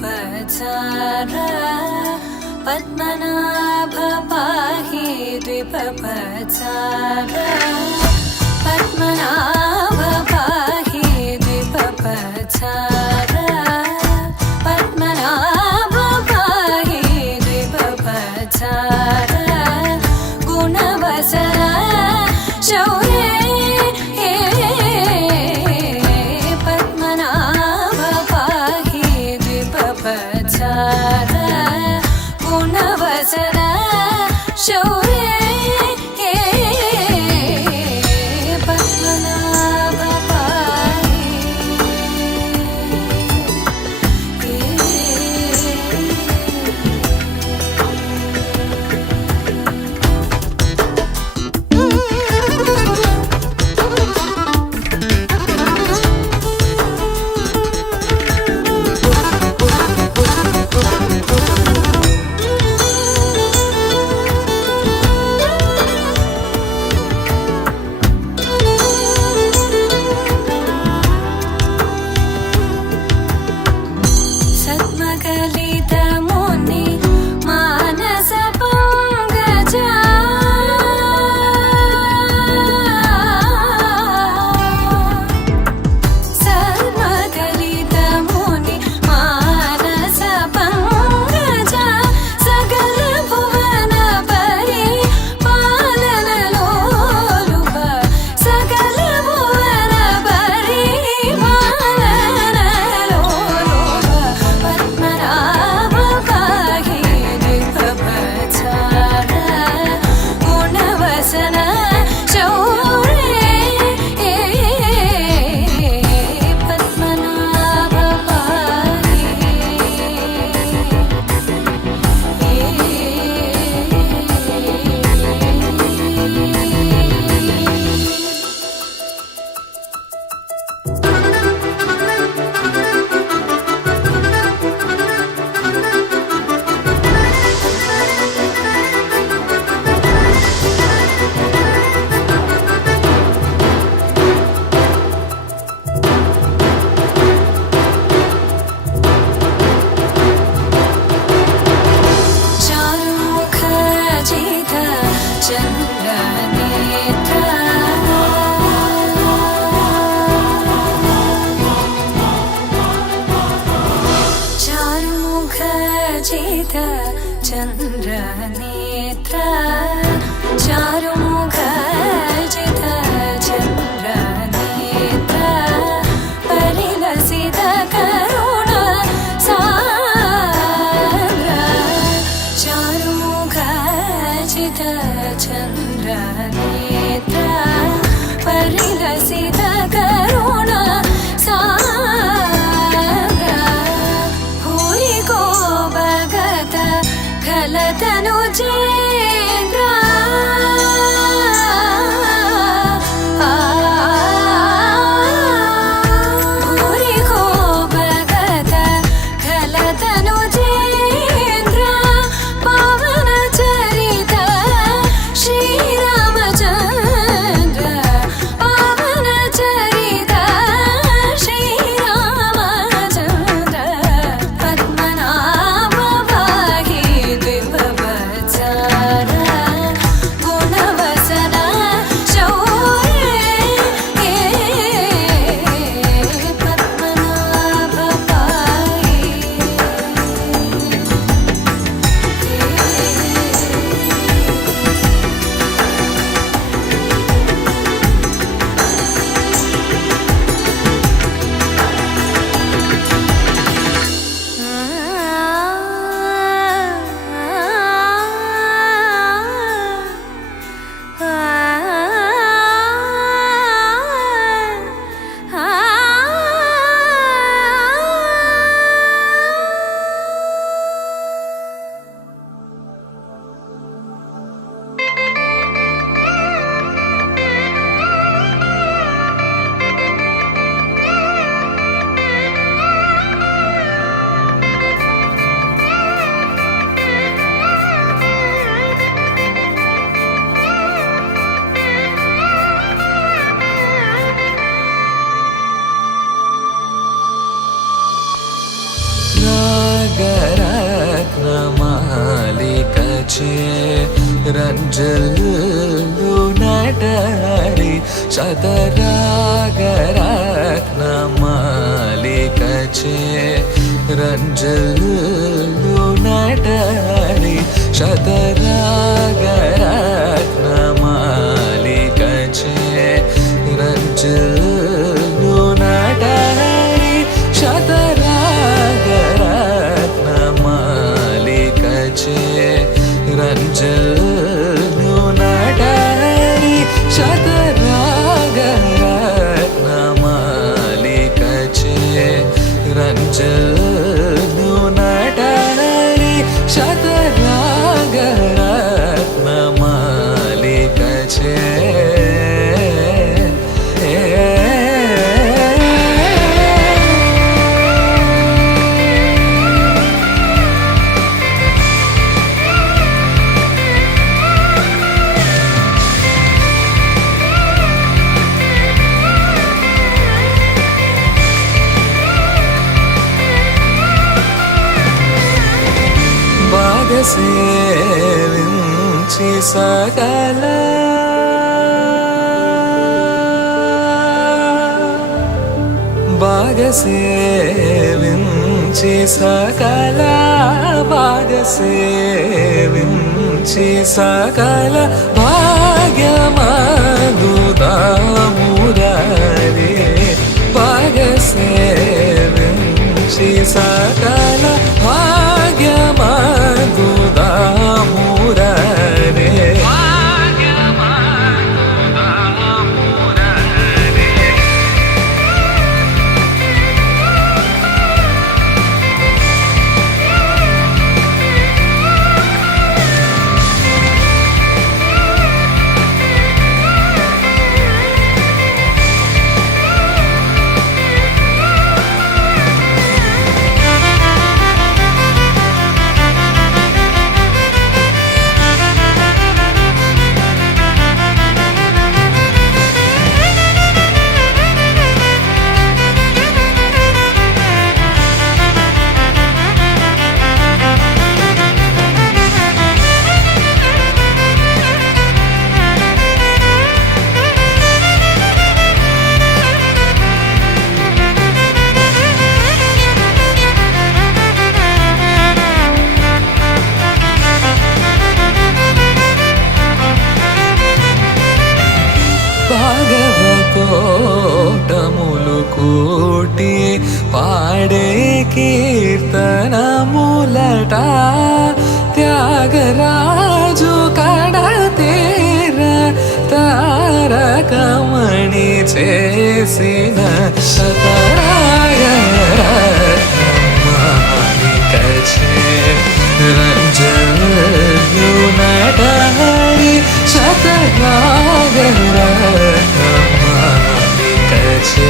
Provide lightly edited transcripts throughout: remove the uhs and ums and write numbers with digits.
द्विपपचार पद्मनाभ पाहि द्विपपचार पद्मनाभ पाहि द्विपपचार पद्मनाभ पाहि द्विपपचार गुणवसर शौर्ये पद्मनाभ पाहि द्विपपचार गुणवसर शौर्ये पद्मनाभ पाहि चन्द्रनेत्र चारुमुखजित चन्द्रनेत्र परिलसित करुण सान्द्र चारुमुखजित चन्द्रनेत्र परिलसित करुण खलतनुजेन्द्र भूरिको भगत खलतनुजेन्द्र पावनचरित श्रीरामचन्द्र पावनचरित श्रीरामचन्द्र पद्मनाभ पाहि द्विपपचार రంజల్లు నటహరి శతరాగరత్నమాలికచే రంజల్లు నటహరి శతరాగరత్నమాలికచే రంజల్లు నటహరి శతరాగరత్నమాలికచే రంజల్ను నటహరి శతరాగరత్నమాలికచే రంజల్ను నటహరి శతరాగరత్నమాలికచే సేవించి సకల సేవించి సకల సేవించి సకల భాగ్యమదుదామురారే సేవించి సకల భాగ్యమదుదామురారే భాగవతోటములు కోటి పాడే కీర్తనములట త్యాగరాజు కడతేర తారకమణి చేసిన శతరాగరత్నమాలికచే రంజల్లు నటహరి శతరాగరత్నమాలికచే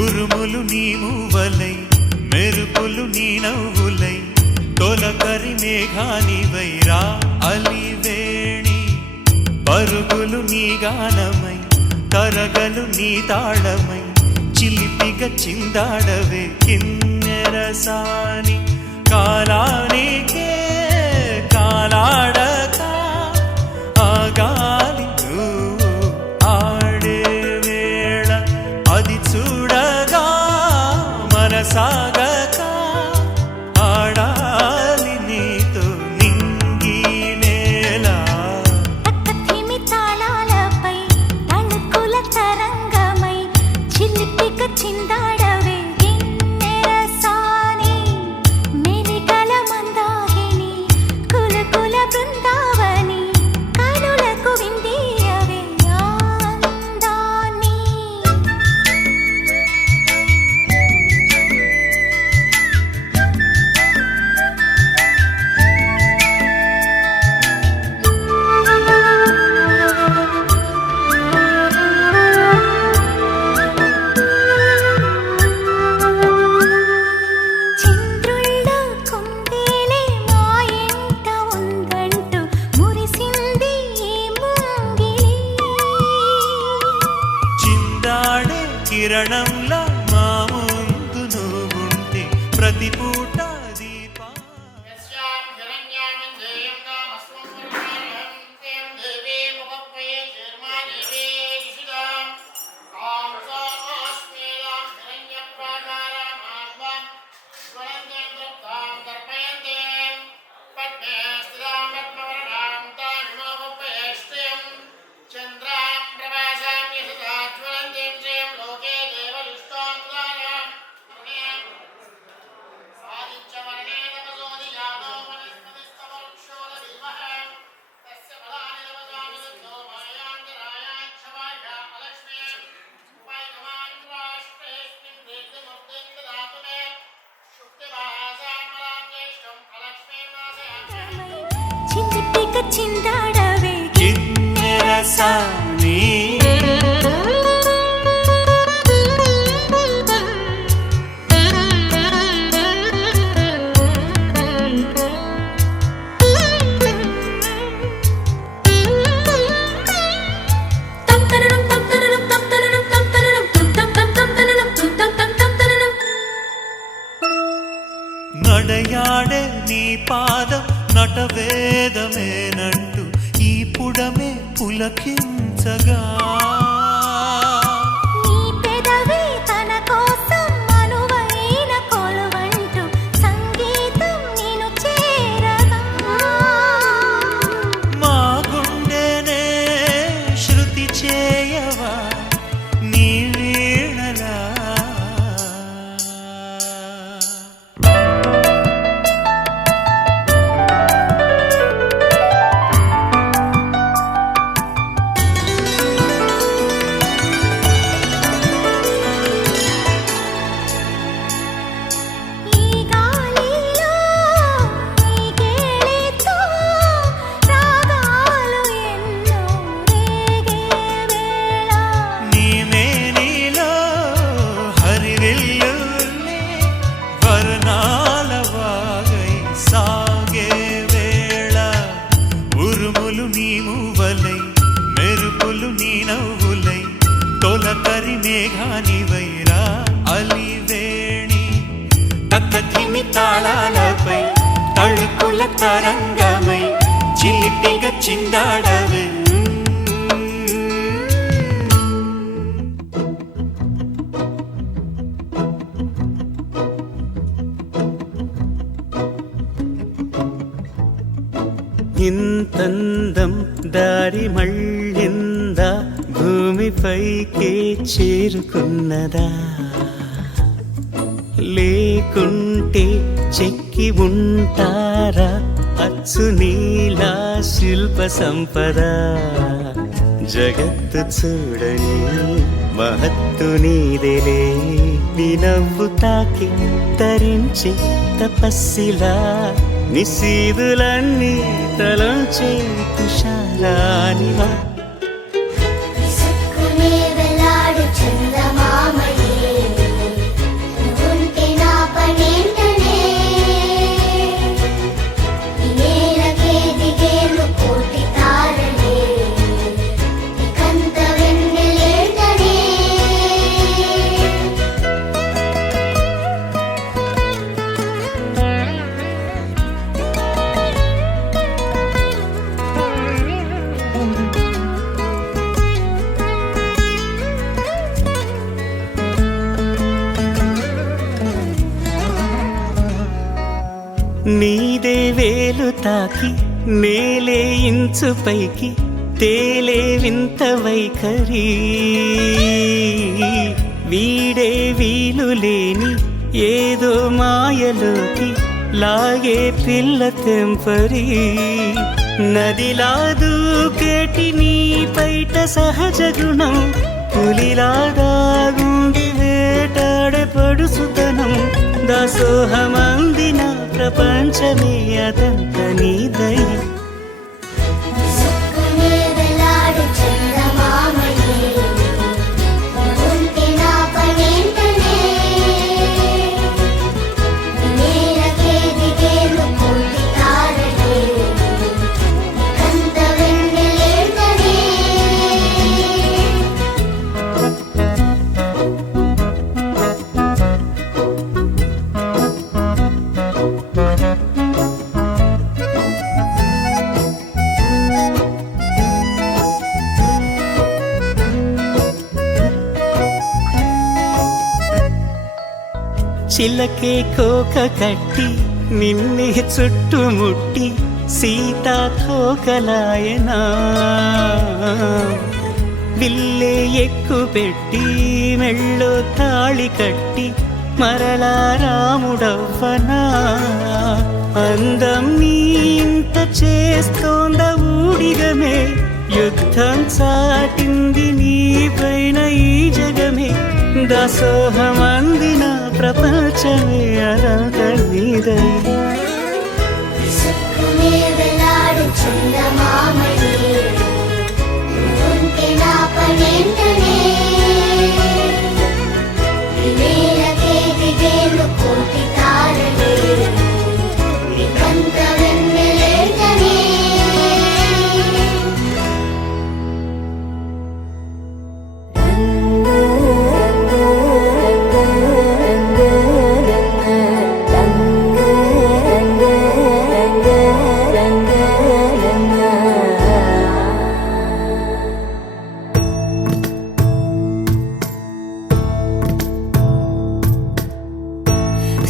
ఉరుములు నీ మూవలై మెరుపులు నీ నవ్వులై తొలకరి మేఘానివై రా అలివేణి పరుగులు నీ గానమై కరగలు నీ తాళమై చిలిపిగా చిందాడవే కిన్నెరసాని కాలానికే కాలాడక ఆగాలి నువ్వు ఆడే వేళ అది చూడగా మనసాగక ఆడాలి నీతో నింగి నేల తక్కతిమి తాళాలపై తళుకుల తరంగమై చిలిపిక చిందాడవే గిన్నెరసాని మెలికల ప్రతి పూట దీపా यस्यां हिरण्यामन्धेयं कामस्त्वं वर्णामहं त्वं देवीम् उपपये शर्मादेवी ईशितां कांसास्मेदां हिरण्यप्राकारामात्मां स्वरन्तीं दृप्तां दर्पयन्तीं पद्मे स्थितां पद्मवर्णां तामिमोपयेष्टिं चन्द्रां प्रभासां यशसा ज्वलन्तीं श्रियं लोके देवलिष्टां दानां చిందిపిక చిందాడవే కిన్నెరసాని నడయాడే నీ పాదం నటవేదమేనంటూ ఈ పుడమే పులకించగా నీ పెదవి తన కోసం అనువైన కొలువంటూ సంగీతం నిన్ను చేరగా మా గుండెనే శృతి చేయవా నీ వీణలా ఈ గాలిలో ఈ గేలితో రాగాలు ఎన్నో రేగే వేళ నీ మేనిలో హరివిల్లులే వర్ణాల వాగై సాగే వేళ ఉరుములు నీ మువ్వలై మెరుపులు నీ నవ్వులై తొలకరి మేఘానివైరా అలివేణి తక్కధిమి తాళాలపై తళుకుల తరంగమై చిలిపిగ చిందాడవే ఇంతందం దారి మళ్ళిందా భూమిపైకే చేరుకున్నదా లేకుంటే చెక్కి ఉంటారా అచ్చు నీలా శిల్ప సంపద జగత్తు చూడని మహత్తు నీదేలే నీ నవ్వు తాకి తరించి తపస్సిలా నిశీదులన్నీ తలంచే తుషారానివా విసుక్కునే వెలాడు చందమామయే నువ్వుంటే నా పనేంటనే ఈ నేలకే దిగేను కోటి తారలే ఇకంత వెన్నెలేంటనే నీదే వేలు తాకి నేలే ఇంచు పైకి తేలే వింత వైఖరి వీడే వీలు లేని ఏదో మాయలోకి లాగే పిల్ల తెంపరి నదిలా దూకేటి నీ పైట సహజ గుణం పులిలా దాగుండి వేటాడే పడుసుతనం దాసోహమందిన ప్రపంచమే అదంత నీ దయ విసుక్కునే వెలాడు చందమామయే నువ్వుంటే నా పనేంటనే ఈ నేలకే దిగేను కోటి తారలే ఇకంత వెన్నెలేంటనే చిలకే కోక కట్టి నిన్నే చుట్టుముట్టి సీతాకోకలాయనా విల్లే ఎక్కు పెట్టి మెళ్ళో తాళి కట్టి మరలా రాముడవ్వనా అందం నీ ఇంత చేస్తోంద ఊడిగమే యుద్ధం చాటింది నీ పైన ఈ జగమే దాసోహమందిన ప్రపంచమే అనంత నీదై విసుక్కునే వేలాడు చందమామని నువ్వుంటే నా పనేంటనే వివేలకే దిగేను కోటి తారలే నీకంత వెన్నెలేటనే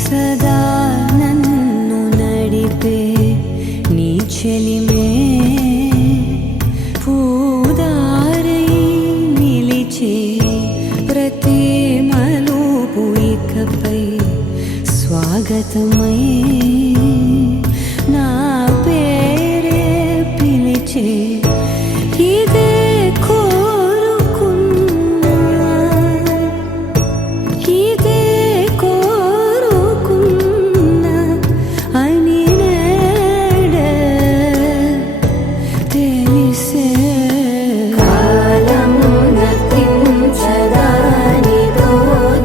సదా నన్ను నడిపే నీ చెలిమే పూదారై నిలిచే ప్రతి మలుపు ఇకపై స్వాగతమై నా పేరే పిలిచే ఇదే కోరుకున్నా ఇదే కోరుకున్నా అని నేడే తెలిసే కాలం నతించదానితో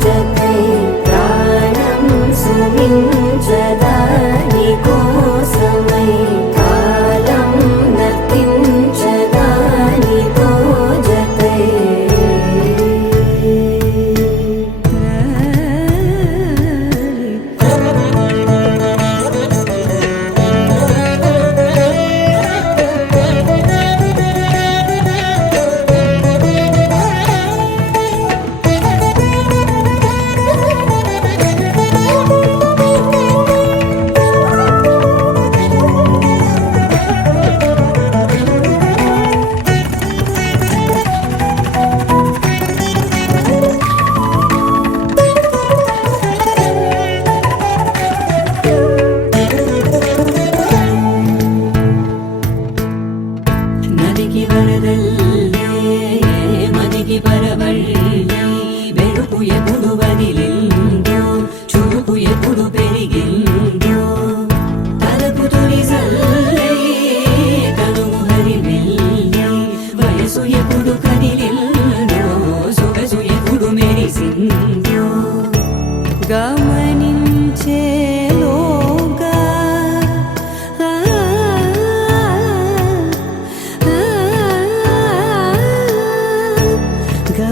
జతై ప్రాణం సుమించదాని కోసమై కాలం నతించదానితో జతై నదికి వరదల్లే మదికి పరవళ్ళే వెలుపు ఎప్పుడు వదిలిందో చురుకు ఎప్పుడు పెరిగిందో తలపు తొలి సల్లే కనుము హరివెల్లే వయసు ఎప్పుడు కదిలిందో సొగసు ఎప్పుడు మెరిసిందో గమనించేలోగా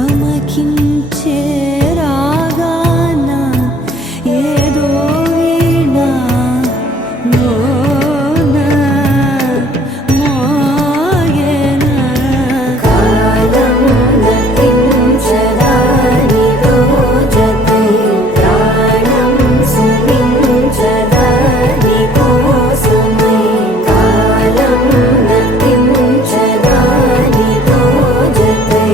గమకించే రాగాన ఏదో వీణా లోన మోగేనా కాలం నతించదానితో జతై ప్రాణం సుమించదాని కోసమై కాలం నతించదానితో జతై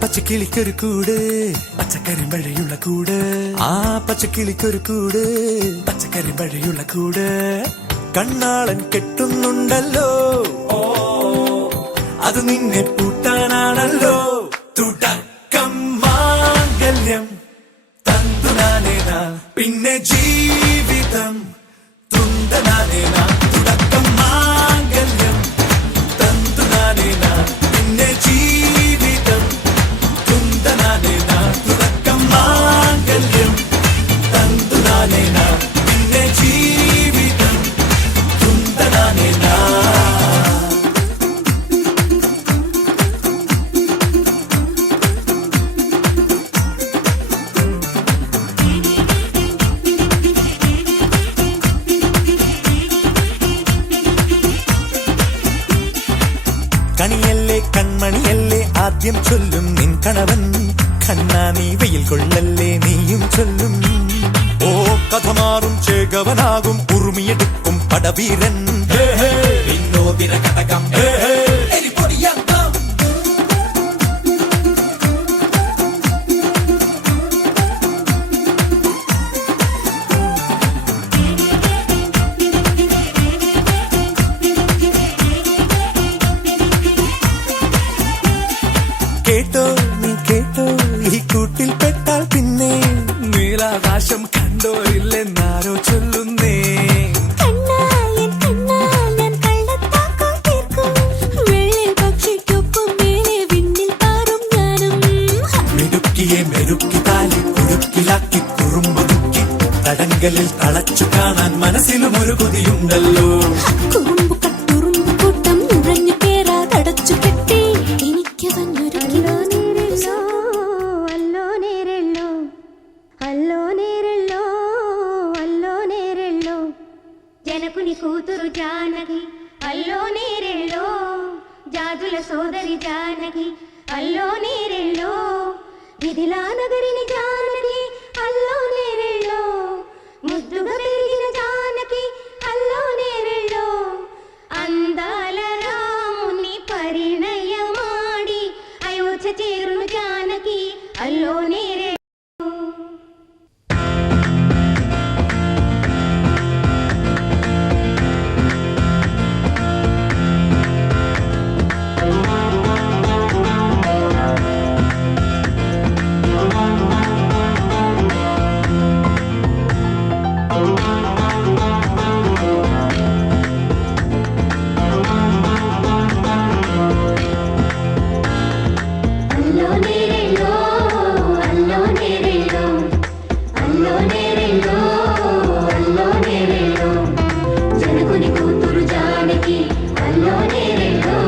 പച്ചക്കിളിക്കൊരു കൂട് പച്ചക്കരിമ്പഴയുള്ള കൂട് ആ പച്ചക്കിളിക്കൊരു കൂട് പച്ചക്കരിമ്പഴയുള്ള കൂട് കണ്ണാളൻ കെട്ടുന്നുണ്ടല്ലോ അത് നിന്നെ പൂട്ടാനാണല്ലോ തുടക്കം മാംഗല്യം തന്തുനാനേന പിന്നെ ജീവിതം തുണ്ടനാനേന തുടക്കം മാംഗല്യം തന്തുനാനേന പിന്നെ കണ്ണല്ലേ കൺമണിയല്ലേ ആദ്യം ചൊല്ലും നിൻ കണവൻ കണ്ണാ നീ വെയിൽ കൊള്ളല്ലേ നീയും ചൊല്ലും ഓ കഥ മാറും ചേകവനാകും ഉറുമിയെടുക്കും പടവീരൻ വിനോദിന കടകം എരിപൊടിയങ്കം കേട്ടോ നീ കേട്ടോ ഈ കൂട്ടിൽ പെട്ടാൽ പിന്നെ നീലാകാശം കണ്ടോ ഇല്ലെന്നാരോ ചൊല്ലുന്നേ കണ്ണായൻ കണ്ണായൻ കള്ളത്താക്കം തീർക്കും വെള്ളിൽ പക്ഷിക്കൊപ്പം മേലെ വിണ്ണിൽ പാറും ഞാനും മിടുക്കിയെ മെരുക്കി താലി കുരുക്കിലാക്കി കുറുമ്പൊതുക്കി തടങ്കലിൽ തളച്ചു കാണാൻ മനസ്സിലും ഒരു കൊതിയുണ്ടല്ലോ കുറുമ്പു കട്ടുറുമ്പു കൂട്ടം നുഴഞ്ഞു പേരാ തടച്ചു കെട്ടി എനിക്ക് വന്നൊരു అల్లో నేరెళ్ళో అల్లో నేరెళ్ళో అల్లో నేరెళ్ళో జనకుని కూతురు జానకి అల్లో నేరెళ్ళో జాజుల సోదరి జానకి అల్లో నేరెళ్ళో మిథిలా నగరిని జానకి అల్లో నేరెళ్ళో ముద్దుగా పెరిగిన జానకి అల్లో నేరెళ్ళో అందాల రాముని పరిణయమాడి అయోధ్య చేరును జానకి అల్లో నేరెళ్ళో అల్లో నేరెళ్ళో అల్లో నేరెళ్ళో అల్లో నేరెళ్ళో అల్లో నేరెళ్ళో జనకుని కూతురు జానకి అల్లో నేరెళ్ళో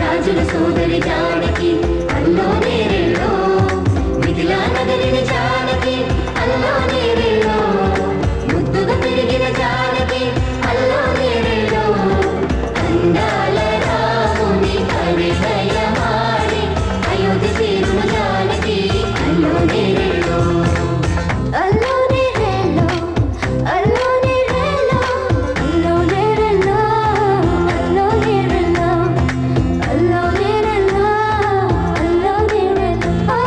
రాజుల సోదరి జానకి అల్లో నేరెళ్ళో మిథిలా నగరిని జానకి అల్లో నేరెళ్ళో ముద్దుగా పెరిగిన జానకి అల్లో నేరెళ్ళో అందాల రాముని పరిణయమాడి అయోధ్య చేరును జానకి అల్లో నేరెళ్ళో అల్లో నేరెళ్ళో అల్లో నేరెళ్ళో అల్లో నేరెళ్ళో అల్లో నేరెళ్ళో అల్లో నేరెళ్ళో అల్లో నేరెళ్ళో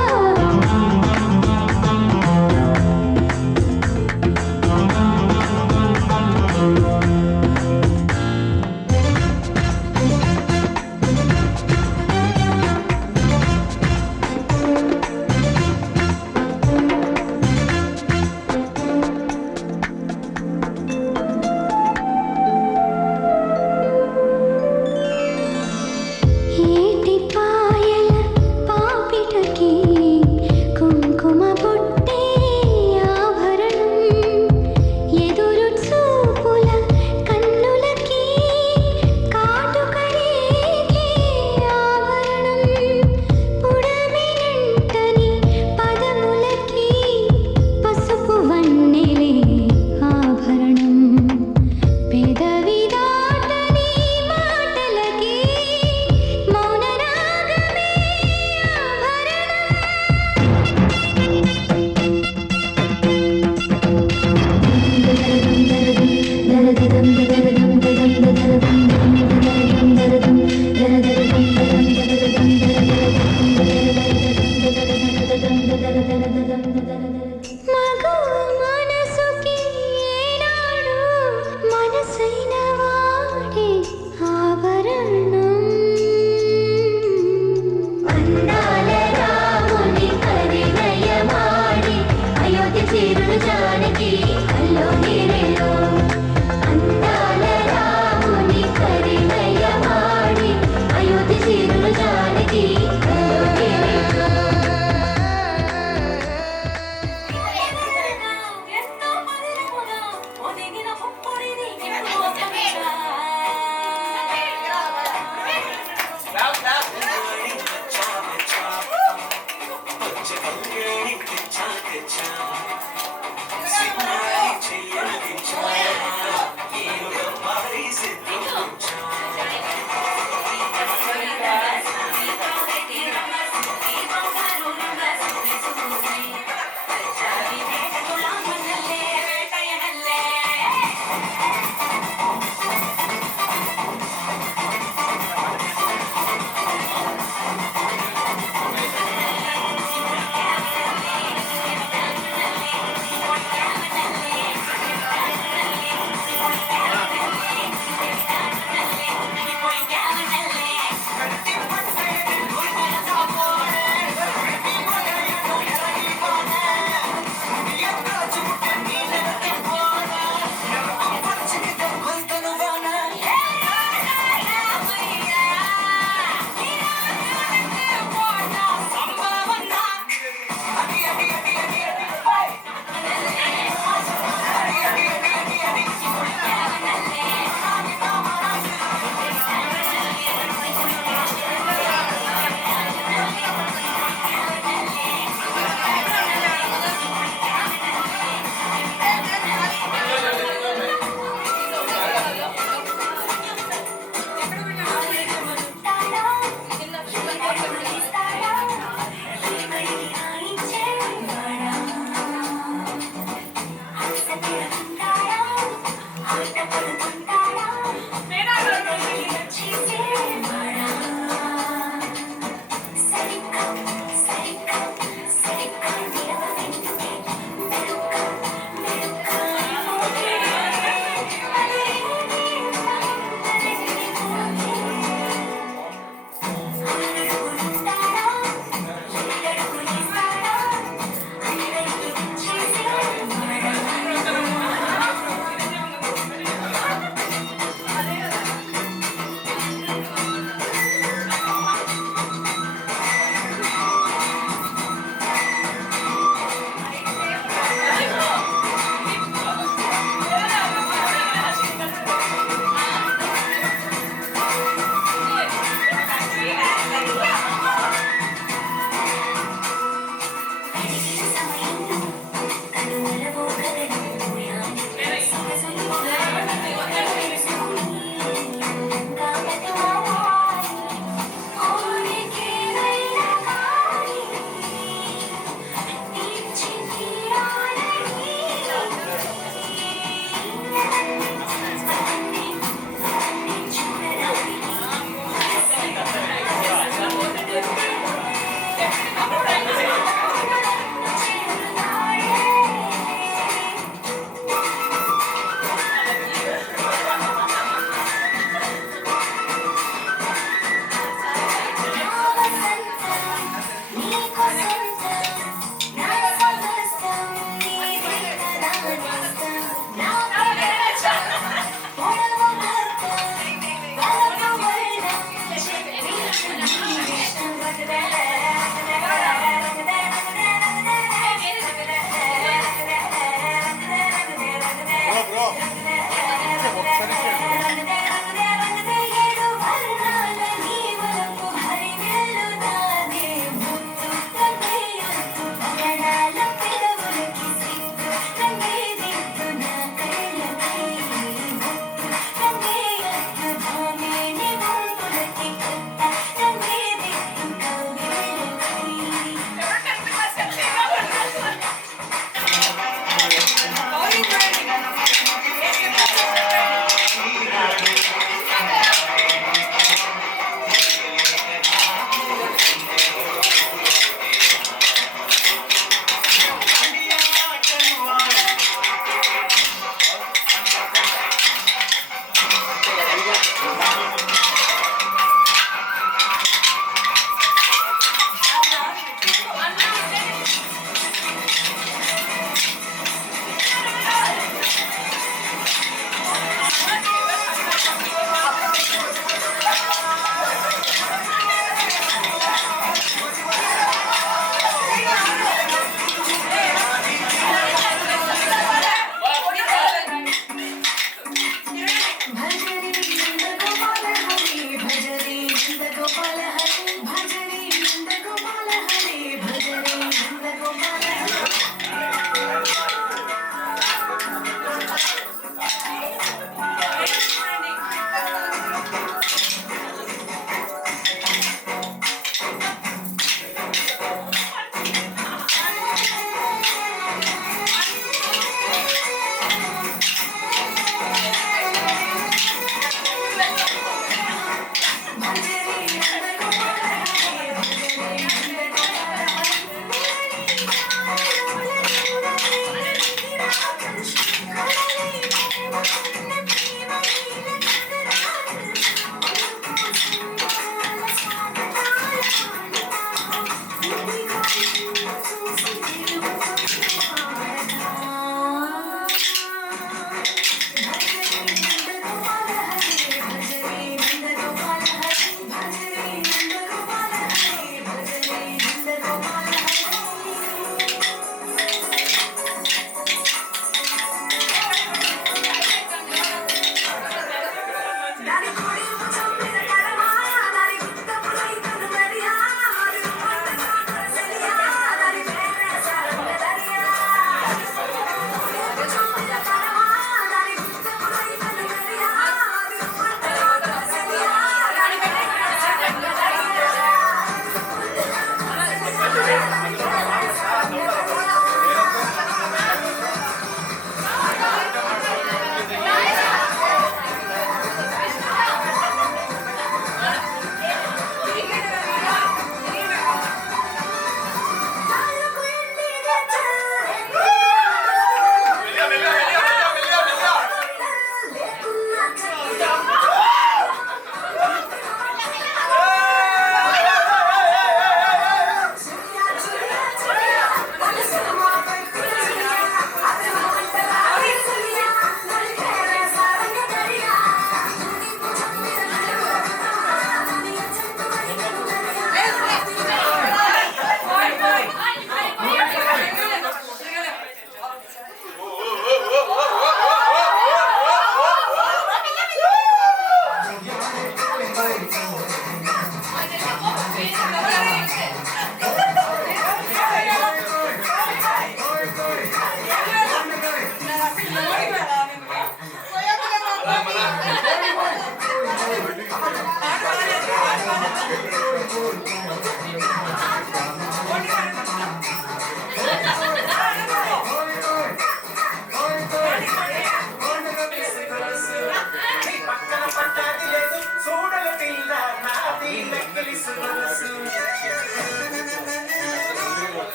ఏటి పాయల పాపిటకి కుంకుమ బొట్టే ఆభరణం ఎదురు చూపుల కన్నులకి కాటుకరేగే ఆభరణం పుడమినంటని పదములకి పసుపు వన్నెలే ఆభరణం పెదవి దాటని మాటలకి మౌన రాగమే ఆభరణం మగవ మనసుకి ఏనాడు మనసైన వాడే ఆభరణం అందాల రాముని పరిణయమాడి అయోధ్య చేరును జానకి అల్లో నేరెళ్ళో అందాల రాముని పరిణయమాడి అయోధ్య చేరును జానకి అల్లో నేరెళ్ళో ఎంతో మదిలముగా ఒదిగిన పుప్పొడిని నింపుకోసమేరా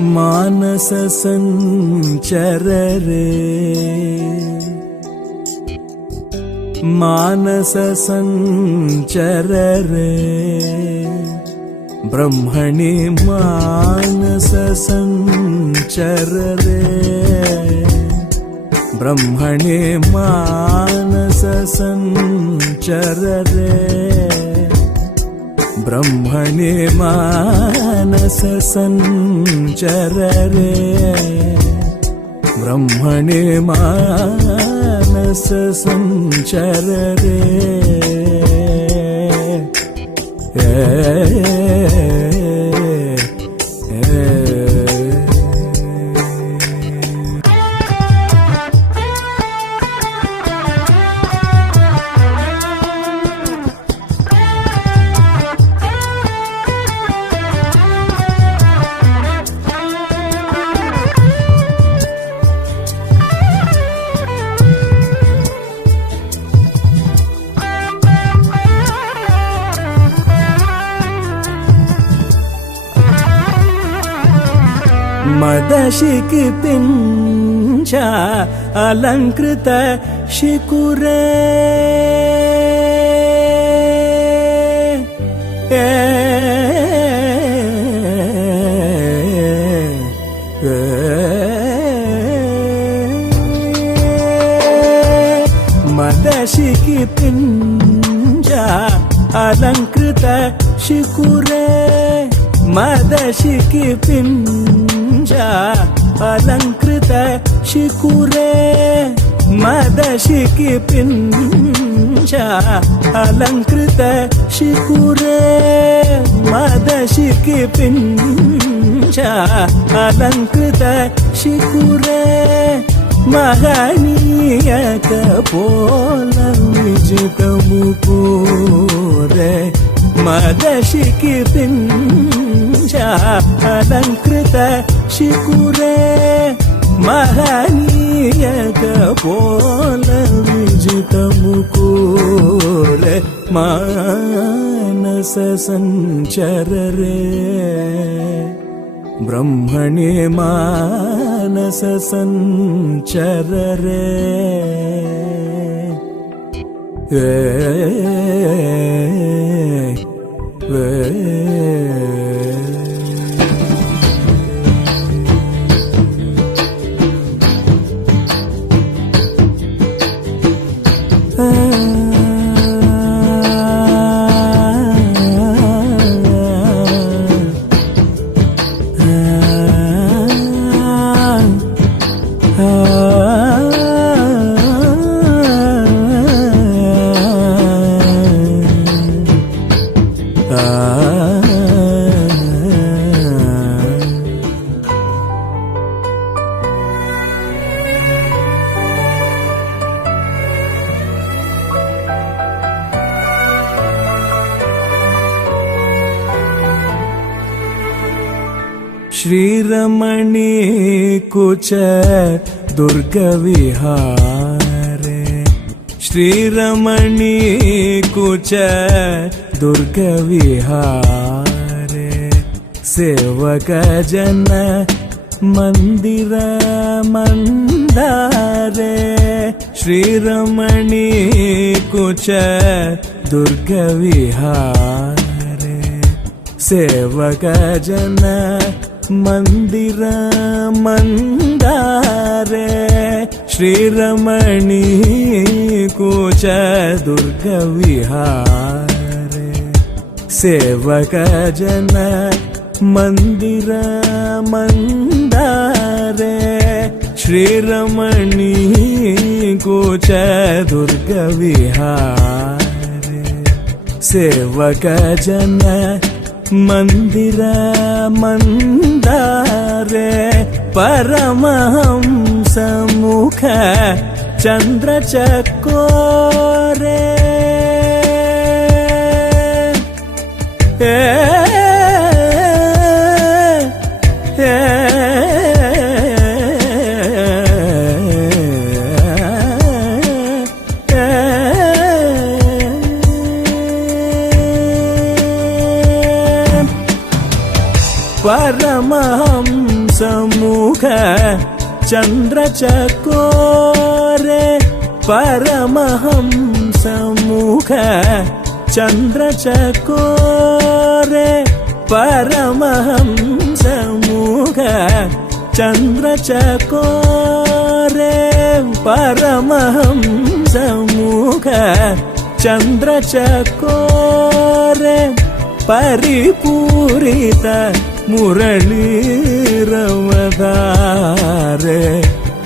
मानस संचर रे मानस संचर रे ब्रह्मणि मानस संचर रे ब्रह्मणि मानस संचर रे ब्रह्मणि मानस संचर रे ब्रह्मणि मानस संचर रे मदशिखि पिञ्च अलङ्कृत शिकुरे मदशिखि पिञ्च अलङ्कृत शिकुरे मदशिखि पिञ्च अलङ्कृत शिकुरे मदशिखि पिञ्च अलङ्कृत शिकुरे मदशिखि पिञ्च अलङ्कृत शिकुरे महनीय कपोल विजित मुकुरे मदशिखि पिञ्च अलङ्कृत शिकुरे महनीय कपोल विजित मुकुरे मानस संचर रे ब्रह्मणि मानस संचर रे श्रीरमणी कुच दुर्ग विहारे श्रीरमणी कुच दुर्ग विहारे सेवक जन मंदिर मंदारे श्रीरमणी कुच दुर्ग विहारे सेवक जन मंदिर मंदारे श्रीरमणी कुच दुर्ग विहारे सेवक जन मंदिर मंदारे श्रीरमणी कुच दुर्ग विहारे सेवक जन मंदिर मंदारे परमहंस मुख चंद्र चकोरे परमहंस సముఖ చంద్రచకోరే పరమహంసముఖ చంద్రచకోరే పరమహంసముఖ చంద్రచకోరే పరమహంసముఖ చంద్రచకోరే పరిపూరిత మురళీరవదారే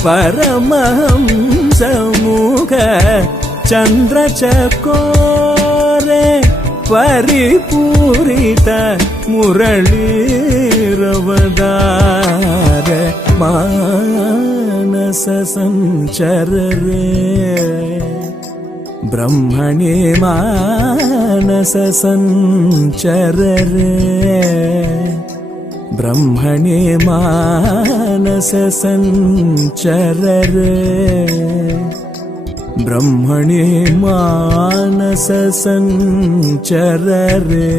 పరమహంసముఖ చంద్రచకోరే పరిపూరిత మురళీరవదారే మానస సంచరరే బ్రహ్మణే మానస సంచరరే బ్రహ్మణే మానస సంచరరే బ్రహ్మణే మానస సంచరరే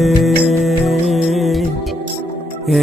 ఏ